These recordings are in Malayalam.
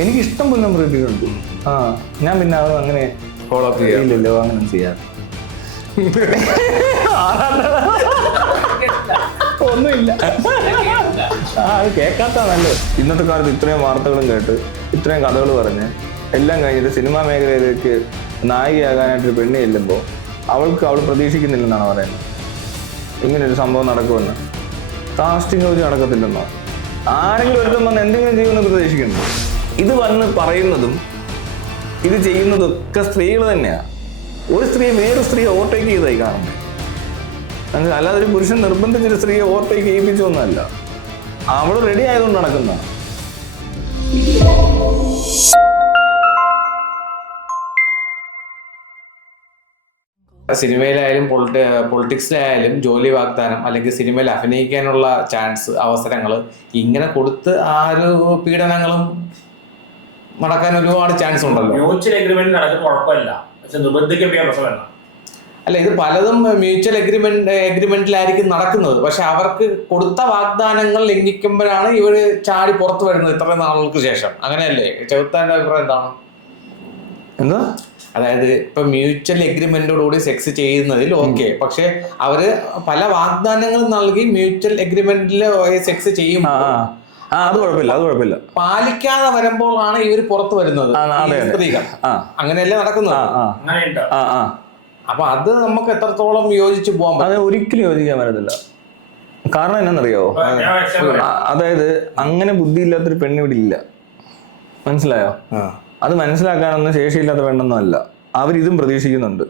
എനിക്ക് ഇഷ്ടം പോലെ നമ്പർ കിട്ടിയിട്ടുണ്ട്. ആ ഞാൻ പിന്നെ അത് അങ്ങനെ ഫോളോ അപ്പ് ചെയ്യില്ലല്ലോ, അങ്ങനെ ചെയ്യാറ് ഒന്നുമില്ല. അത് കേൾക്കാത്തതാണല്ലോ. ഇന്നത്തെ കാലത്ത് ഇത്രയും വാർത്തകളും കേട്ട് ഇത്രയും കഥകൾ പറഞ്ഞ് എല്ലാം കഴിഞ്ഞിട്ട് സിനിമാ മേഖലയിലേക്ക് നായികയാകാനായിട്ടൊരു പെണ്ണ് ചെല്ലുമ്പോൾ അവൾ പ്രതീക്ഷിക്കുന്നില്ലെന്നാണ് പറയുന്നത്. ഇങ്ങനൊരു സംഭവം നടക്കുമെന്ന് കാസ്റ്റിംഗ് വെച്ച് നടക്കത്തില്ലെന്നോ ആരെങ്കിലും ഒരുത്തം വന്ന് എന്തെങ്കിലും ചെയ്യുമെന്ന് പ്രതീക്ഷിക്കുന്നു. ഇത് വന്ന് പറയുന്നതും ഇത് ചെയ്യുന്നതും ഒക്കെ സ്ത്രീകൾ തന്നെയാണ്. ഒരു സ്ത്രീ വേറൊരു സ്ത്രീയെ ഓവർടേക്ക് ചെയ്തായി കാണുന്നത്. അല്ലാതെ ഒരു പുരുഷൻ നിർബന്ധിച്ചൊരു സ്ത്രീയെ ഓവർടേക്ക് ചെയ്യിപ്പിച്ചൊന്നുമല്ല, അവൾ റെഡി ആയതുകൊണ്ട് നടക്കുന്നതാണ്. സിനിമയിലായാലും പൊളിറ്റിക്സിലായാലും ജോലി വാഗ്ദാനം അല്ലെങ്കിൽ സിനിമയിൽ അഭിനയിക്കാനുള്ള ചാൻസ്, അവസരങ്ങൾ ഇങ്ങനെ കൊടുത്ത് ആ ഒരു പീഡനങ്ങളും നടക്കാൻ ഒരുപാട് ചാൻസ് ഉണ്ടല്ലോ. മ്യൂച്വൽ എഗ്രിമെന്റ് നടക്കുന്ന കുഴപ്പമില്ല, പക്ഷെ നിർബന്ധിക്കപ്പെടാൻ പ്രശ്നമല്ല. അല്ല, ഇത് പലതും മ്യൂച്വൽ എഗ്രിമെന്റിലായിരിക്കും നടക്കുന്നത്. പക്ഷെ അവർക്ക് കൊടുത്ത വാഗ്ദാനങ്ങൾ ലംഘിക്കുമ്പോഴാണ് ഇവര് ചാടി പുറത്തു വരുന്നത് ഇത്രയും നാളുകൾക്ക് ശേഷം. അങ്ങനെയല്ലേ? ചെറുത്താന്റെ അഭിപ്രായം എന്താണ്? എന്താ? അതായത് ഇപ്പൊ മ്യൂച്വൽ എഗ്രിമെന്റോടുകൂടി സെക്സ് ചെയ്യുന്നതിൽ ഓക്കെ, പക്ഷെ അവര് പല വാഗ്ദാനങ്ങളും നൽകി മ്യൂച്വൽ എഗ്രിമെന്റിൽ സെക്സ് ചെയ്യും. അത് കുഴപ്പമില്ല. പാലിക്കാതെ വരുമ്പോഴാണ് ഇവര് പുറത്തു വരുന്നത് സ്ത്രീകൾ. അങ്ങനെയല്ലേ നടക്കുന്നത്? അപ്പൊ അത് നമുക്ക് എത്രത്തോളം യോജിച്ച് പോകാൻ പറ്റും? അത് ഒരിക്കലും യോജിക്കാൻ പറ്റത്തില്ല. കാരണം എന്നാന്നറിയാവോ? അതായത് അങ്ങനെ ബുദ്ധിയില്ലാത്തൊരു പെണ്ണിവിടെ ഇല്ല, മനസ്സിലായോ? അത് മനസ്സിലാക്കാനൊന്നും ശേഷിയില്ലാത്ത പെണ്ണൊന്നും അല്ല. അവരിതും പ്രതീക്ഷിക്കുന്നുണ്ട്.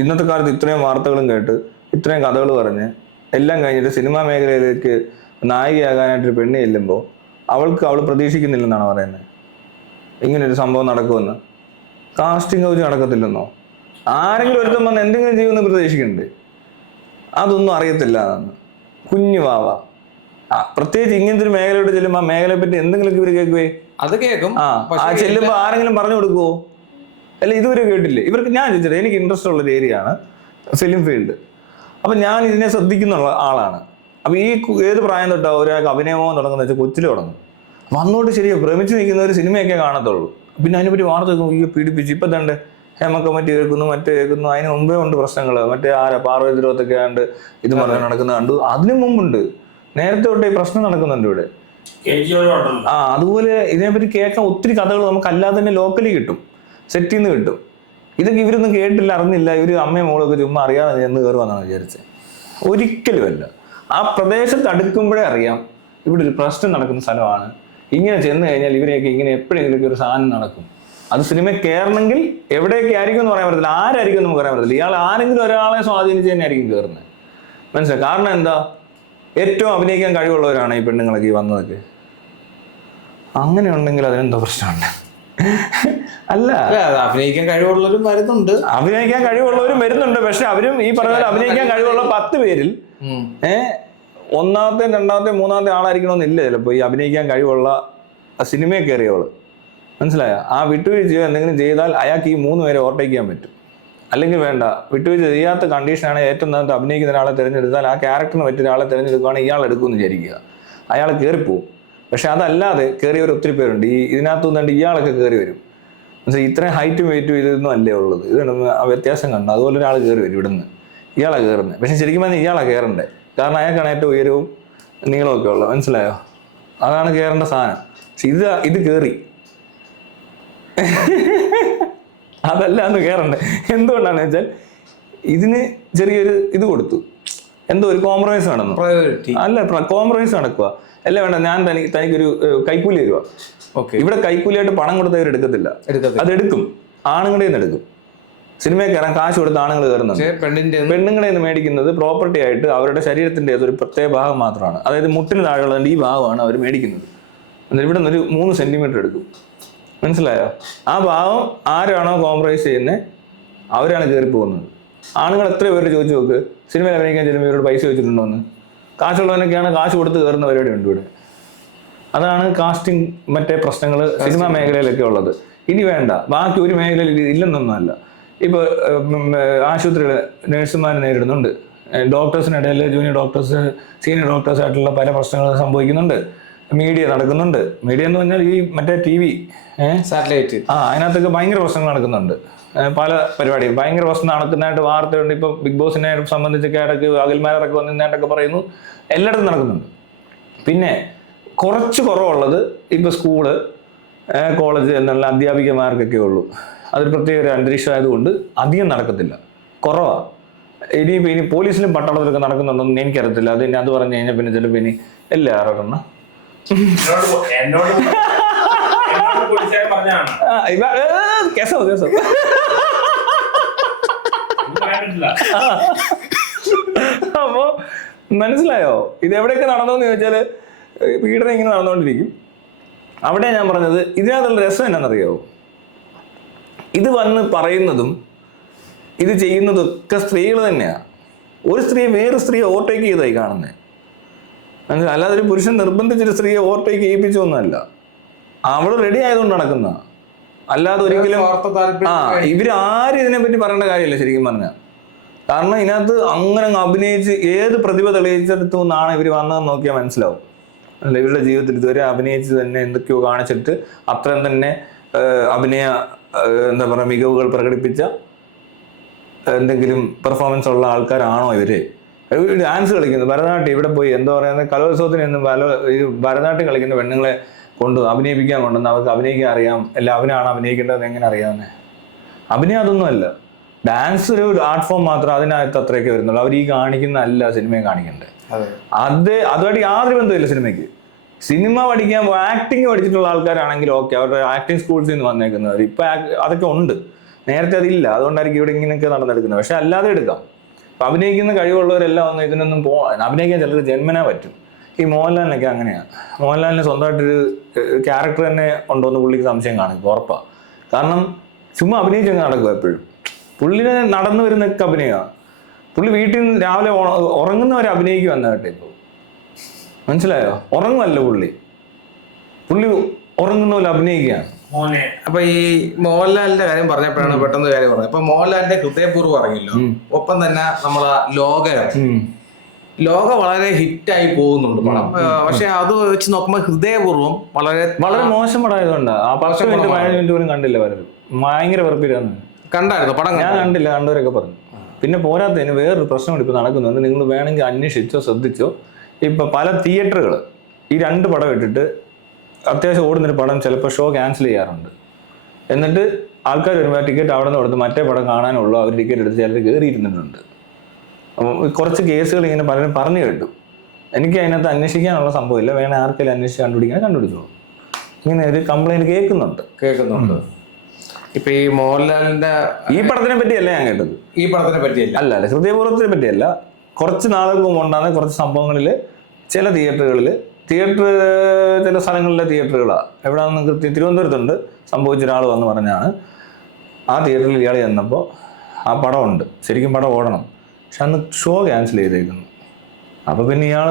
ഇന്നത്തെ കാലത്ത് ഇത്രയും വാർത്തകളും കേട്ട് ഇത്രയും കഥകൾ പറഞ്ഞ് എല്ലാം കഴിഞ്ഞിട്ട് സിനിമാ മേഖലയിലേക്ക് നായികയാകാനായിട്ടൊരു പെണ്ണ് ചെല്ലുമ്പോൾ അവൾ പ്രതീക്ഷിക്കുന്നില്ലെന്നാണ് പറയുന്നത്. ഇങ്ങനൊരു സംഭവം നടക്കുമെന്ന് കാസ്റ്റിംഗ് വെച്ച് നടക്കത്തില്ലെന്നോ ആരെങ്കിലും ഒരുത്തം വന്ന് എന്തെങ്കിലും ചെയ്യുമെന്ന് പ്രതീക്ഷിക്കുന്നുണ്ട്. അതൊന്നും അറിയത്തില്ല എന്നാണ് കുഞ്ഞു വാവ. പ്രത്യേകിച്ച് ഇങ്ങനത്തെ ഒരു മേഖലയോട് ചെല്ലുമ്പോൾ ആ മേഖലയെ പറ്റി എന്തെങ്കിലുമൊക്കെ ഇവർ കേൾക്കുവേ. അത് കേൾക്കും. ചെല്ലുമ്പോൾ ആരെങ്കിലും പറഞ്ഞു കൊടുക്കുവോ? അല്ല, ഇതുവരെ കേട്ടില്ലേ? ഇവർക്ക് ഞാൻ ചോദിച്ചത്, എനിക്ക് ഇൻട്രസ്റ്റ് ഉള്ളൊരു ഏരിയ ആണ് ഫിലിം ഫീൽഡ്. അപ്പം ഞാൻ ഇതിനെ ശ്രദ്ധിക്കുന്ന ആളാണ്. അപ്പം ഈ ഏത് പ്രായം തൊട്ടാ ഒരാൾക്ക് അഭിനയമോ തുടങ്ങുന്ന വെച്ചാൽ കൊച്ചിൽ തുടങ്ങും. വന്നോട്ട് ശരിയോ ഭ്രമിച്ച് നിൽക്കുന്നവർ സിനിമയൊക്കെ കാണത്തുള്ളൂ. പിന്നെ അതിനെപ്പറ്റി വാർത്ത കേൾക്കും, ഈ പീഡിപ്പിച്ച് ഇപ്പം തണ്ട് ഹേമക്കമ്മറ്റി കേൾക്കുന്നു, മറ്റേ കേൾക്കുന്നു. അതിന് മുമ്പേ ഉണ്ട് പ്രശ്നങ്ങൾ. മറ്റേ പാർവതി തിരുവത്തൊക്കെ ആണ്ട് ഇത് പറഞ്ഞ് നടക്കുന്നത് കണ്ടു. അതിനു മുമ്പുണ്ട്, നേരത്തെ തൊട്ടേ ഈ പ്രശ്നം നടക്കുന്നുണ്ട് ഇവിടെ. അതുപോലെ ഇതിനെപ്പറ്റി കേൾക്കാൻ ഒത്തിരി കഥകൾ നമുക്ക് അല്ലാതെ തന്നെ ലോക്കലി കിട്ടും, സെറ്റിൽ നിന്ന് കിട്ടും. ഇതൊക്കെ ഇവരൊന്നും കേട്ടില്ല, അറിഞ്ഞില്ല. ഇവർ അമ്മയും മോളൊക്കെ ചുമ്മാ അറിയാതെ ചെന്ന് കയറുവാന്നാണ് വിചാരിച്ചത്. ഒരിക്കലുമല്ല. ആ പ്രദേശത്ത് അടുക്കുമ്പോഴേ അറിയാം ഇവിടെ ഒരു പ്രശ്നം നടക്കുന്ന സ്ഥലമാണ്. ഇങ്ങനെ ചെന്ന് കഴിഞ്ഞാൽ ഇവരെയൊക്കെ ഇങ്ങനെ എപ്പോഴെങ്കിലൊക്കെ ഒരു സാധനം നടക്കും. അത് സിനിമ കയറണമെങ്കിൽ എവിടെയൊക്കെ ആയിരിക്കും എന്ന് പറയാൻ പറ്റത്തില്ല, ആരായിരിക്കും നമുക്ക് പറയാൻ പറ്റത്തില്ല. ഇയാൾ ആരെങ്കിലും ഒരാളെ സ്വാധീനിച്ച് തന്നെ ആയിരിക്കും കയറുന്നത്, മനസ്സിലായി? കാരണം എന്താ? ഏറ്റവും അഭിനയിക്കാൻ കഴിവുള്ളവരാണ് ഈ പെണ്ണുങ്ങളൊക്കെ ഈ വന്നതൊക്കെ. അങ്ങനെ ഉണ്ടെങ്കിൽ അതിനെന്തോ പ്രശ്നമുണ്ട്? അല്ല, അഭിനയിക്കാൻ കഴിവുള്ളവരും വരുന്നുണ്ട്. പക്ഷെ അവരും ഈ പറഞ്ഞ അഭിനയിക്കാൻ കഴിവുള്ള 10 പേരിൽ ഒന്നാമത്തെ രണ്ടാമത്തെ മൂന്നാമത്തെ ആളായിരിക്കണമെന്നില്ല ചിലപ്പോൾ ഈ അഭിനയിക്കാൻ കഴിവുള്ള സിനിമയെ കയറിയവള്, മനസ്സിലായോ? ആ വിട്ടുവീഴ്ചയോ എന്തെങ്കിലും ചെയ്താൽ അയാൾക്ക് ഈ 3 പേരെ ഓവർടേക്ക് ചെയ്യാൻ പറ്റും. അല്ലെങ്കിൽ വേണ്ട, വിട്ടുവീഴ്ച ചെയ്യാത്ത കണ്ടീഷനാണ് ഏറ്റവും നന്നായിട്ട് അഭിനയിക്കുന്ന ഒരാളെ തിരഞ്ഞെടുത്താൽ ആ ക്യാരക്ടറിന് പറ്റിയ ഒരാളെ തിരഞ്ഞെടുക്കുകയാണെങ്കിൽ ഇയാൾ എടുക്കുമെന്ന് വിചാരിക്കുക, അയാൾ കയറിപ്പോവും. പക്ഷെ അതല്ലാതെ കയറിയവർ ഒത്തിരി പേരുണ്ട്. ഇതിനകത്ത് നിന്നുകൊണ്ട് ഇയാളൊക്കെ കയറി വരും. മനസ്സിലായി? ഇത്രയും ഹൈറ്റും വെയിറ്റും ഇതൊന്നും അല്ലേ ഉള്ളത്. ഇത് ആ വ്യത്യാസം കണ്ടു. അതുപോലെ ഒരാൾ കയറി വരും ഇവിടുന്ന്, ഇയാളെ കയറുന്നത്. പക്ഷെ ശരിക്കും പറഞ്ഞാൽ ഇയാളെ കയറണ്ടേ, കാരണം അയാൾക്കാണ് ഏറ്റവും ഉയരവും നീളമൊക്കെ ഉള്ളത്, മനസ്സിലായോ? അതാണ് കയറേണ്ട സാധനം. പക്ഷെ ഇത് കയറി അതല്ല അന്ന് കയറണ്ടേ. എന്തുകൊണ്ടാണെന്ന് വെച്ചാൽ ഇതിന് ചെറിയൊരു ഇത് കൊടുത്തു, എന്തോ ഒരു കോംപ്രമൈസ് നടന്നു. അല്ല, കോംപ്രമൈസ് നടക്കുക അല്ല, വേണ്ട ഞാൻ തനിക്കൊരു കൈക്കൂലി തരുക. ഓക്കെ, ഇവിടെ കൈക്കൂലിയായിട്ട് പണം കൊടുത്തവർ എടുക്കത്തില്ല, അതെടുക്കും, ആണുങ്ങളുടെ നിന്ന് എടുക്കും. സിനിമയിൽ കയറാൻ കാശ് കൊടുത്ത് ആണുങ്ങൾ കയറുന്നുണ്ട്. പെണ്ണുങ്ങളെ നിന്ന് മേടിക്കുന്നത് പ്രോപ്പർട്ടി ആയിട്ട് അവരുടെ ശരീരത്തിന്റെ ഒരു പ്രത്യേക ഭാഗം മാത്രമാണ്. അതായത് മുട്ടിന് താഴെയുള്ളതിന്റെ ഈ ഭാഗമാണ് അവർ മേടിക്കുന്നത്. എന്നിട്ട് ഇവിടെ നിന്ന് ഒരു 3 സെന്റിമീറ്റർ എടുക്കും, മനസ്സിലായോ? ആ ഭാഗം ആരാണോ കോംപ്രമൈസ് ചെയ്യുന്നത് അവരാണ് കയറി പോകുന്നത്. ആണുങ്ങൾ എത്ര പേര് ചോദിച്ചു നോക്ക്, സിനിമയിൽ അഭിനയിക്കാൻ ചെല്ലുമ്പോൾ ഇവരോട് പൈസ വെച്ചിട്ടുണ്ടോന്ന്. കാശുള്ളവനൊക്കെയാണ് കാശ് കൊടുത്ത് കയറുന്ന പരിപാടി ഉണ്ട് ഇവിടെ. അതാണ് കാസ്റ്റിംഗ് മറ്റേ പ്രശ്നങ്ങൾ സിനിമാ മേഖലയിലൊക്കെ ഉള്ളത്. ഇനി വേണ്ട, ബാക്കി ഒരു മേഖലയിൽ ഇല്ലെന്നൊന്നുമല്ല. ഇപ്പോൾ ആശുപത്രികൾ നഴ്സുമാർ നേരിടുന്നുണ്ട്, ഡോക്ടേഴ്സിനിടയിൽ ജൂനിയർ ഡോക്ടേഴ്സ് സീനിയർ ഡോക്ടേഴ്സായിട്ടുള്ള പല പ്രശ്നങ്ങളും സംഭവിക്കുന്നുണ്ട്. മീഡിയ നടക്കുന്നുണ്ട്. മീഡിയ എന്ന് പറഞ്ഞാൽ ഈ മറ്റേ TV സാറ്റലൈറ്റ് അതിനകത്തൊക്കെ ഭയങ്കര പ്രശ്നങ്ങൾ നടക്കുന്നുണ്ട്. പല പരിപാടിയും ഭയങ്കര പ്രശ്നം നടക്കുന്നതായിട്ട് വാർത്തയുണ്ട്. ഇപ്പൊ ബിഗ് ബോസിനെ സംബന്ധിച്ചൊക്കെ ഇടയ്ക്ക് അഖിൽമാരൊക്കെ വന്നതായിട്ടൊക്കെ പറയുന്നു. എല്ലായിടത്തും നടക്കുന്നുണ്ട്. പിന്നെ കുറച്ച് കുറവുള്ളത് ഇപ്പൊ സ്കൂള് കോളേജ് എന്നുള്ള അധ്യാപികമാർക്കൊക്കെ ഉള്ളൂ. അതൊരു പ്രത്യേക ഒരു അന്തരീക്ഷം ആയതുകൊണ്ട് അധികം നടക്കത്തില്ല, കുറവാണ്. ഇനി പോലീസിലും പട്ടാളത്തിലൊക്കെ നടക്കുന്നുണ്ടെന്ന് എനിക്കറിയത്തില്ല. അത് പറഞ്ഞു കഴിഞ്ഞാൽ പിന്നെ ചിലപ്പോൾ ഇനി എല്ലാവരും കേസോ അപ്പോ മനസ്സിലായോ ഇത് എവിടെയൊക്കെ നടന്നോന്ന് ചോദിച്ചാല് പീഡനം ഇങ്ങനെ നടന്നുകൊണ്ടിരിക്കും. അവിടെ ഞാൻ പറഞ്ഞത് ഇതിനകത്തുള്ള രസം എന്നാണെന്നറിയാവോ, ഇത് വന്ന് പറയുന്നതും ഇത് ചെയ്യുന്നതൊക്കെ സ്ത്രീകൾ തന്നെയാണ്. ഒരു സ്ത്രീ വേറെ സ്ത്രീയെ ഓവർടേക്ക് ചെയ്തായി കാണുന്നത്. മനസ്സിലായി? അല്ലാതെ ഒരു പുരുഷൻ നിർബന്ധിച്ചൊരു സ്ത്രീയെ ഓവർടേക്ക് ചെയ്യിപ്പിച്ചൊന്നുമല്ല, അവൾ റെഡി ആയതുകൊണ്ട് നടക്കുന്ന. അല്ലാതെ ഒരിക്കലും ഇവരാരും ഇതിനെപ്പറ്റി പറയേണ്ട കാര്യമില്ല ശരിക്കും പറഞ്ഞാൽ. കാരണം ഇതിനകത്ത് അങ്ങനെ അഭിനയിച്ച് ഏത് പ്രതിഭ തെളിയിച്ചെടുത്തു നിന്നാണ് ഇവർ വന്നതെന്ന് നോക്കിയാൽ മനസ്സിലാവും. അല്ല, ഇവരുടെ ജീവിതത്തിൽ ഇതുവരെ അഭിനയിച്ച് തന്നെ എന്തൊക്കെയോ കാണിച്ചിട്ട് അത്രയും തന്നെ അഭിനയ എന്താ പറയുക മികവുകൾ പ്രകടിപ്പിച്ച എന്തെങ്കിലും പെർഫോമൻസ് ഉള്ള ആൾക്കാരാണോ ഇവര്? ഡാൻസ് കളിക്കുന്നത്, ഭരതനാട്യം, ഇവിടെ പോയി എന്താ പറയുന്നത്, കലോത്സവത്തിന് നിന്ന് ഭരതനാട്യം കളിക്കുന്ന പെണ്ണുങ്ങളെ അഭിനയിപ്പിക്കാൻ കൊണ്ടുവന്ന് അവർക്ക് അഭിനയിക്കാൻ അറിയാം. എല്ലാം അവനാണ് അഭിനയിക്കേണ്ടത് എങ്ങനെ അറിയാവുന്നേ? അഭിനയം അതൊന്നുമല്ല, ഡാൻസ് ഒരു ആർട്ട് ഫോം മാത്രം. അതിനകത്ത് അത്രയൊക്കെ വരുന്നുള്ളൂ. അവർ ഈ കാണിക്കുന്ന അല്ല സിനിമയെ കാണിക്കണ്ടേ. അതുമായിട്ട് യാതൊരു ബന്ധമില്ല സിനിമയ്ക്ക്. സിനിമ പഠിക്കാൻ ആക്ടിങ് പഠിച്ചിട്ടുള്ള ആൾക്കാരാണെങ്കിൽ ഓക്കെ, അവരുടെ ആക്ടിങ് സ്കൂൾസിൽ നിന്ന് വന്നേക്കുന്നവർ ഇപ്പൊ അതൊക്കെ ഉണ്ട്. നേരത്തെ അതില്ല, അതുകൊണ്ടായിരിക്കും ഇവിടെ ഇങ്ങനെയൊക്കെ നടന്നെടുക്കുന്നത്. പക്ഷെ അല്ലാതെ എടുക്കാം. അപ്പൊ അഭിനയിക്കുന്ന കഴിവുള്ളവരെല്ലാം വന്ന് ഇതിനൊന്നും അഭിനയിക്കാൻ ചിലർക്ക് ജന്മനാ പറ്റും. ഈ മോഹൻലാലിനൊക്കെ അങ്ങനെയാണ്. മോഹൻലാലിന് സ്വന്തമായിട്ടൊരു ക്യാരക്ടർ തന്നെ ഉണ്ടോയെന്ന് പുള്ളിക്ക് സംശയം കാണും, ഉറപ്പാണ്. കാരണം ചുമ്മാ അഭിനയിച്ചങ്ങ് നടക്കുക എപ്പോഴും. പുള്ളിനെ നടന്നു വരുന്നൊക്കെ അഭിനയമാണ്. പുള്ളി വീട്ടിൽ നിന്ന് രാവിലെ ഉറങ്ങുന്നവരെ അഭിനയിക്കുക വന്നതാട്ടെ. ഇപ്പോൾ മനസ്സിലായോ? ഉറങ്ങുമല്ല പുള്ളി ഉറങ്ങുന്ന പോലെ അഭിനയിക്കുകയാണ്. അപ്പൊ ഈ മോഹൻലാലിന്റെ കാര്യം പറഞ്ഞപ്പോഴാണ് പെട്ടെന്ന് കാര്യം പറഞ്ഞത്. അപ്പൊ മോഹൻലാലിന്റെ ഹൃദയപൂർവ്വം ഇറങ്ങിയല്ലോ, ഒപ്പം തന്നെ നമ്മളെ ലോക വളരെ ഹിറ്റായി പോകുന്നുണ്ട് പടം. പക്ഷെ അത് വെച്ച് നോക്കുമ്പോൾ ഹൃദയപൂർവ്വം വളരെ വളരെ മോശം പടമായതുകൊണ്ട് ആ 10 മിനിറ്റ് 15 മിനിറ്റ് പോലും കണ്ടില്ല. പലരും ഭയങ്കര വെറുപ്പില്ലാന്ന് കണ്ടായിരുന്നു പടം. ഞാൻ കണ്ടില്ല, കണ്ടവരൊക്കെ പറഞ്ഞു. പിന്നെ പോരാത്തതിന് വേറൊരു പ്രശ്നം ഇപ്പൊ നടക്കുന്നുണ്ട്. നിങ്ങൾ വേണമെങ്കിൽ അന്വേഷിച്ചോ ശ്രദ്ധിച്ചോ. ഇപ്പൊ പല തിയേറ്ററുകൾ ഈ 2 പടം ഇട്ടിട്ട് അത്യാവശ്യം ഓടുന്നൊരു പടം ചിലപ്പോൾ ഷോ ക്യാൻസൽ ചെയ്യാറുണ്ട്. എന്നിട്ട് ആൾക്കാർ വരുമ്പോൾ ടിക്കറ്റ് അവിടെ നിന്ന് കൊടുത്ത് മറ്റേ പടം കാണാനുള്ളൂ അവർ ടിക്കറ്റ് എടുത്ത് ചിലർ കയറിയിരുന്നിട്ടുണ്ട്. അപ്പം കുറച്ച് കേസുകൾ ഇങ്ങനെ പലരും പറഞ്ഞു കേട്ടു. എനിക്ക് അതിനകത്ത് അന്വേഷിക്കാനുള്ള സംഭവമില്ല, വേണേൽ ആർക്കെങ്കിലും അന്വേഷിച്ച് കണ്ടുപിടിച്ചോളൂ. ഇങ്ങനെ ഒരു കംപ്ലൈന്റ് കേൾക്കുന്നുണ്ട്. ഇപ്പൊ ഈ മോഹൻലാലിന്റെ ഈ പടത്തിനെ പറ്റിയല്ല ഞാൻ കേട്ടത്. ഈ പടത്തിനെ പറ്റിയല്ല, അല്ല ഹൃദയപൂർവ്വത്തിനെ പറ്റിയല്ല. കുറച്ച് നാളുകൾക്ക് മുമ്പ് ഉണ്ടാകുന്ന കുറച്ച് സംഭവങ്ങളിൽ ചില തിയേറ്ററുകളിൽ ചില സ്ഥലങ്ങളിലെ തിയേറ്ററുകളാണ്. എവിടെയാണെന്ന് കൃത്യം തിരുവനന്തപുരത്തുണ്ട്. സംഭവിച്ച ഒരാൾ വന്ന് പറഞ്ഞാണ് ആ തിയേറ്ററിൽ ഇയാൾ ചെന്നപ്പോൾ ആ പടം ഉണ്ട്, ശരിക്കും പടം ഓടണം, പക്ഷെ അന്ന് ഷോ ക്യാൻസൽ ചെയ്തേക്കുന്നു. അപ്പോൾ പിന്നെ ഇയാൾ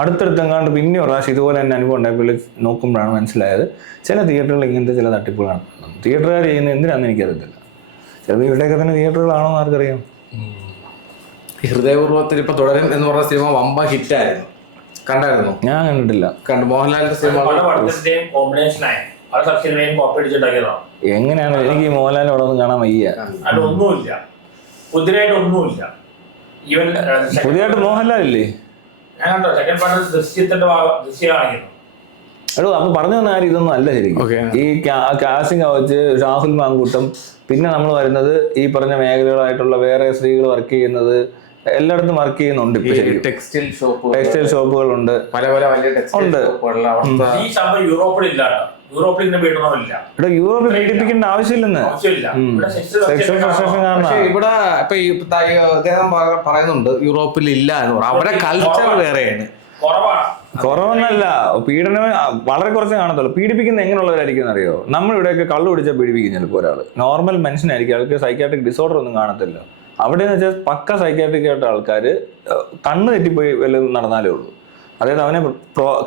അടുത്തടുത്തെങ്ങാണ്ട് പിന്നെ ഒരു പ്രാവശ്യം ഇതുപോലെ തന്നെ അനുഭവം ഉണ്ടായപ്പോൾ നോക്കുമ്പോഴാണ് മനസ്സിലായത് ചില തിയേറ്ററുകൾ ഇങ്ങനത്തെ ചില തട്ടിപ്പുകളാണ്. തിയേറ്ററുകാർ ചെയ്യുന്നത് എന്തിനാണെന്ന് എനിക്കറിയത്തില്ല. ചിലപ്പോൾ ഇവിടെയൊക്കെ തന്നെ തിയേറ്ററുകളാണോ എന്ന് ആർക്കറിയാം. ഹൃദയപൂർവ്വത്തിൽ ഇപ്പൊ തുടരും എന്ന് പറഞ്ഞ സിനിമ വമ്പ ഹിറ്റായിരുന്നു. കണ്ടായിരുന്നു? ഞാൻ കണ്ടിട്ടില്ല. മോഹൻലാലിന്റെ സിനിമ എങ്ങനെയാണ്? എനിക്ക് ഈ മോഹൻലാലിനെ അവിടെ ഒന്നും കാണാൻ വയ്യ. പുതിയതായിട്ട് മോഹൻലാലില്ലേ? എടോ അപ്പൊ പറഞ്ഞു വന്ന കാര്യം ഇതൊന്നും അല്ല ശരിക്കും. ഈ കാസ്റ്റിംഗ് വെച്ച് രാഹുൽ മാങ്കൂട്ടം, പിന്നെ നമ്മൾ വരുന്നത് ഈ പറഞ്ഞ മേഖലകളായിട്ടുള്ള വേറെ സ്ത്രീകൾ വർക്ക് ചെയ്യുന്നത് എല്ലായിടത്തും വർക്ക് ചെയ്യുന്നുണ്ട്. ഇപ്പൊ ശരിക്കും ടെക്സ്റ്റൈൽ ഷോപ്പുകളുണ്ട്, പല പല വലിയ ഉണ്ട്. ഇവിടെ യൂറോപ്പിൽ പീഡിപ്പിക്കേണ്ട ആവശ്യമില്ലെന്ന് സെക്ഷൽ ഫ്രസ്ട്രേഷൻ കാരണം. ഇവിടെ ഇപ്പൊ അദ്ദേഹം പറയുന്നുണ്ട് യൂറോപ്പിൽ ഇല്ല എന്ന് പറയാം. അവിടെ കൾച്ചർ വേറെയാണ്. കുറവൊന്നല്ല, പീഡനം വളരെ കുറച്ച് കാണത്തുള്ളൂ. പീഡിപ്പിക്കുന്ന എങ്ങനെയുള്ളവരായിരിക്കും അറിയോ? നമ്മളിവിടെയൊക്കെ കള്ളു പിടിച്ചാൽ പീഡിപ്പിക്കും ചിലപ്പോൾ ഒരാൾ. നോർമൽ മനുഷ്യനായിരിക്കും, അവർക്ക് സൈക്കാട്രിക് ഡിസോർഡർ ഒന്നും കാണത്തില്ല. അവിടെ എന്ന് വെച്ചാൽ പക്ക സൈക്കാട്രിക് ആയിട്ട് ആൾക്കാർ കണ്ണ് തെറ്റിപ്പോയി വല്ലതും നടന്നാലേ ഉള്ളൂ. അതായത് അവനെ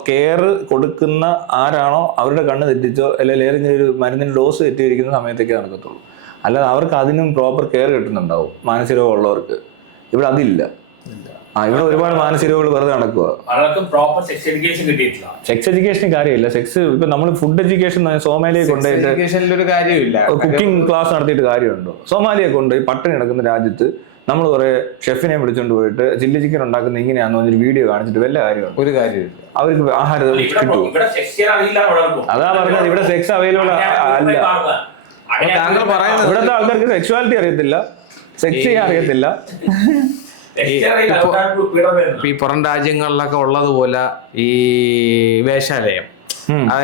കെയർ കൊടുക്കുന്ന ആരാണോ അവരുടെ കണ്ണ് തെറ്റിച്ചോ അല്ലെങ്കിൽ ഏതെങ്കിലും ഒരു മരുന്നിന് ഡോസ് തെറ്റിയിരിക്കുന്ന സമയത്തേക്കേ നടക്കത്തുള്ളൂ. അല്ലാതെ അവർക്ക് അതിനും പ്രോപ്പർ കെയർ കിട്ടുന്നുണ്ടാവും മാനസിക രോഗമുള്ളവർക്ക്. ഇവിടെ അതില്ല. ഇവിടെ ഒരുപാട് മാനസിക രോഗികൾ വെറുതെ നടക്കുക. പലർക്കും പ്രോപ്പർ സെക്സ് എഡ്യൂക്കേഷൻ കിട്ടിയിട്ടില്ല. സെക്സ് എഡ്യൂക്കേഷൻ കാര്യമില്ല. സെക്സ് ഇപ്പൊ നമ്മൾ ഫുഡ് എഡ്യൂക്കേഷൻ സോമാലിയെ കൊണ്ടുപോയിട്ട് ഒരു കാര്യമില്ല, കുക്കിംഗ് ക്ലാസ് നടത്തിയിട്ട് കാര്യമുണ്ടോ? സോമാലിയെ കൊണ്ടുപോയി പട്ടിണി കിടക്കുന്ന രാജ്യത്ത് നമ്മൾ കുറെ ഷെഫിനെ വിളിച്ചോണ്ട് പോയിട്ട് ചില്ലി ചിക്കൻ ഉണ്ടാക്കുന്ന ഇങ്ങനെയാണെന്ന് പറഞ്ഞൊരു വീഡിയോ കാണിച്ചിട്ട് വല്ല കാര്യമുണ്ട്? ഒരു കാര്യമില്ല. അവർക്ക് ആഹാരം കിട്ടുമോ? അതാ പറഞ്ഞത്, ഇവിടെ സെക്സ് അവൈലബിൾ അല്ല. താങ്കൾ പറയുന്നത് ഇവിടുത്തെ ആൾക്കാർക്ക് സെക്സ്വാലിറ്റി അറിയത്തില്ല, സെക്സ് ചെയ്യാൻ അറിയത്തില്ല. ഈ പുറം രാജ്യങ്ങളിലൊക്കെ ഉള്ളതുപോലെ ഈ വേശ്യാലയം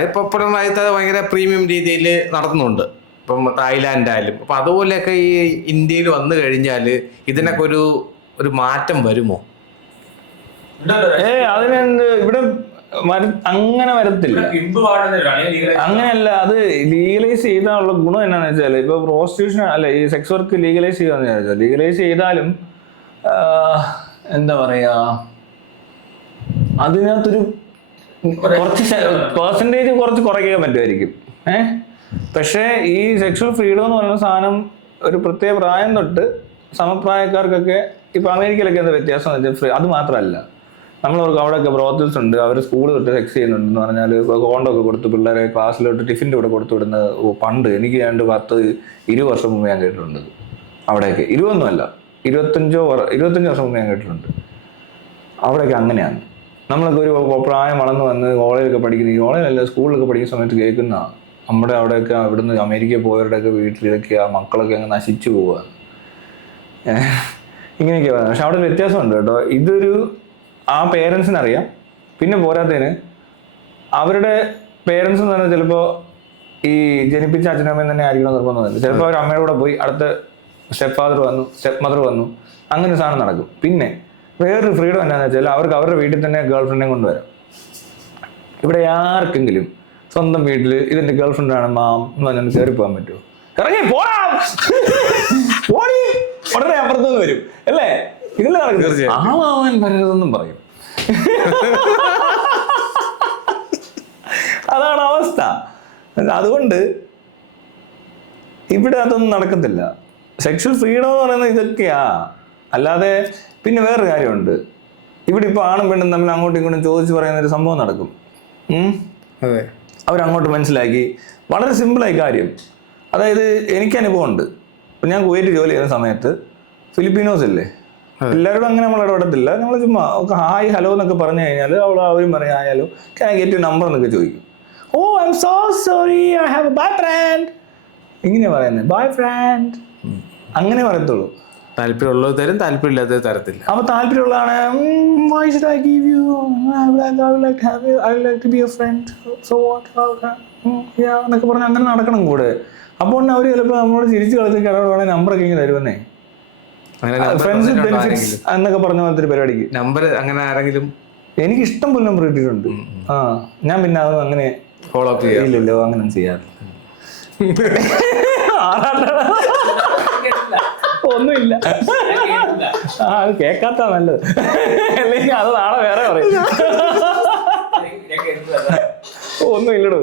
ഇപ്പൊ പുറം രാജ്യത്ത് ഭയങ്കര പ്രീമിയം രീതിയിൽ നടത്തുന്നുണ്ട്. ഇപ്പം തായ്ലാൻഡ് ആയാലും. അപ്പൊ അതുപോലെയൊക്കെ ഈ ഇന്ത്യയിൽ വന്നു കഴിഞ്ഞാല് ഇതിനൊക്കെ ഒരു മാറ്റം വരുമോ? അതിനെന്ത് ഇവിടെ അങ്ങനെ വരത്തില്ല. അങ്ങനെയല്ല, അത് ലീഗലൈസ് ചെയ്താലുള്ള ഗുണം എന്നാന്ന് വെച്ചാൽ, ഇപ്പൊ പ്രോസ്റ്റിറ്റ്യൂഷൻ അല്ല ഈ സെക്സ് വർക്ക് ലീഗലൈസ് ചെയ്യാന്ന് വിചാരിച്ചാൽ, ലീഗലൈസ് ചെയ്താലും എന്താ പറയാ, അതിനകത്തൊരു കുറച്ച് പെർസെൻറ്റേജ് കുറച്ച് കുറയ്ക്കാൻ പറ്റുമായിരിക്കും. പക്ഷേ ഈ സെക്ഷൽ ഫ്രീഡം എന്ന് പറയുന്ന സാധനം ഒരു പ്രത്യേക പ്രായം തൊട്ട് സമപ്രായക്കാർക്കൊക്കെ ഇപ്പൊ അമേരിക്കയിലൊക്കെ എന്താ വ്യത്യാസം എന്ന് വെച്ചാൽ അത് മാത്രമല്ല, നമ്മളവർക്ക് അവിടെയൊക്കെ ബ്രോത്തൽസ് ഉണ്ട്, അവർ സ്കൂൾ തൊട്ട് സെക്സ് ചെയ്യുന്നുണ്ടെന്ന് പറഞ്ഞാൽ കോണ്ടൊക്കെ കൊടുത്ത് പിള്ളേരെ ക്ലാസ്സിലോട്ട് ടിഫിൻ്റെ കൂടെ കൊടുത്തു വിടുന്നത് പണ്ട് എനിക്ക് 10-20 വർഷം മുമ്പ് ഞാൻ കേട്ടിട്ടുണ്ട്. അവിടെയൊക്കെ 20 25 വർഷം മുമ്പ് ഞാൻ കേട്ടിട്ടുണ്ട്. അവിടെയൊക്കെ അങ്ങനെയാണ്. നമ്മളൊക്കെ ഒരു പ്രായം വളർന്നു വന്ന് കോളേജിലൊക്കെ പഠിക്കുന്ന, ഈ കോളേജിലല്ല സ്കൂളിലൊക്കെ പഠിക്കുന്ന സമയത്ത് കേൾക്കുന്ന നമ്മുടെ അവിടെയൊക്കെ ഇവിടുന്ന് അമേരിക്കയിൽ പോയവരുടെയൊക്കെ വീട്ടിലൊക്കെ ആ മക്കളൊക്കെ അങ്ങ് നശിച്ചു പോവുക, ഇങ്ങനെയൊക്കെ പറയുന്നത്. പക്ഷെ അവിടെ വ്യത്യാസമുണ്ട് കേട്ടോ. ഇതൊരു ആ പേരൻസിനറിയാം. പിന്നെ പോരാത്തതിന് അവരുടെ പേരൻസ് എന്ന് പറഞ്ഞാൽ ചിലപ്പോൾ ഈ ജനിപ്പിച്ച അച്ഛനമ്മയും തന്നെ ആയിരിക്കണം നിർബന്ധമല്ല. ചിലപ്പോൾ അവർ അമ്മയുടെ കൂടെ പോയി അടുത്ത സ്റ്റെപ്പ് ഫാദർ വന്നു, സ്റ്റെപ്പ് മദർ വന്നു, അങ്ങനെ ഒരു സാധനം നടക്കും. പിന്നെ വേറൊരു ഫ്രീഡം എന്താണെന്ന് വെച്ചാൽ അവർക്ക് അവരുടെ വീട്ടിൽ തന്നെ ഗേൾ ഫ്രണ്ടിനെ കൊണ്ടുവരാം. ഇവിടെ ആർക്കെങ്കിലും സ്വന്തം വീട്ടിൽ ഇതെന്റെ ഗേൾ ഫ്രണ്ടാണ് മാം എന്ന് പറഞ്ഞാൽ കയറി പോകാൻ പറ്റുമോ? ഇറങ്ങി പോടാ പോടി ഉടനെ അപ്പുറത്തുനിന്ന് വരും അല്ലേ? ഇതിൽ നടക്കും. ആ മാമൻ വരരുതെന്നും പറയും. അതാണ് അവസ്ഥ. അതുകൊണ്ട് ഇവിടെ അതൊന്നും നടക്കത്തില്ല. സെക്ഷൽ ഫ്രീഡം എന്ന് പറയുന്നത് ഇതൊക്കെയാ. അല്ലാതെ പിന്നെ വേറൊരു കാര്യമുണ്ട്, ഇവിടെ ഇപ്പോൾ ആണും പെണ്ണും തമ്മിൽ അങ്ങോട്ടും ഇങ്ങോട്ടും ചോദിച്ചു പറയുന്ന ഒരു സംഭവം നടക്കും. അതെ, അവരങ്ങോട്ട് മനസ്സിലാക്കി. വളരെ സിമ്പിളായി കാര്യം. അതായത് എനിക്ക് അനുഭവമുണ്ട്. ഇപ്പം ഞാൻ കുവൈറ്റ് ജോലി ചെയ്യുന്ന സമയത്ത് ഫിലിപ്പീനോസ് ഇല്ലേ, എല്ലാവരോടും അങ്ങനെ നമ്മൾ ഇടപെടത്തില്ല. നമ്മൾ ചുമ്മാ ഹായ് ഹലോ എന്നൊക്കെ പറഞ്ഞു കഴിഞ്ഞാൽ അവരും പറയും hi hello, can I get you number എന്നൊക്കെ ചോദിക്കും. Oh I am so sorry I have a boyfriend, ഇങ്ങനെ പറയുന്നത് ബൈ ഫ്രണ്ട്, അങ്ങനെ പറയത്തുള്ളൂ. താല്പര്യമുള്ളത് തരും, താല്പര്യമില്ലാത്തത് തരത്തില്ല. അപ്പൊ താല്പര്യമുള്ളതാണ് why should I give you, I would like to have you, I would like to be your friend, so what, yeah എന്നൊക്കെ പറഞ്ഞ് അങ്ങനെ നടക്കണം കൂടെ. അപ്പോൾ അവര് ചിലപ്പോൾ നമ്മളോട് ചിരിച്ചു കളിച്ചൊക്കെ വേണമെങ്കിൽ നമ്പറൊക്കെ ഇങ്ങനെ തരുമെന്നേ. ഫ്രണ്ട്സ് ബെനിഫിറ്റ്സ് എന്നൊക്കെ പറഞ്ഞ പോലത്തെ ഒരു പരിപാടിക്ക് നമ്പർ അങ്ങനെ ആരെങ്കിലും എനിക്ക് ഇഷ്ടം പോലെ നമ്പർ കിട്ടിയിട്ടുണ്ട്. ഞാൻ പിന്നെ അത് അങ്ങനെ ഫോളോ അപ്പ് ചെയ്യില്ലല്ലോ, അങ്ങനെ ചെയ്യാറില്ല. ഒന്നുമില്ല, അത് കേക്കാത്ത നല്ലത്, അല്ലെങ്കിൽ അത് നാളെ വേറെ പറയും. ഒന്നും ഇല്ലടോ.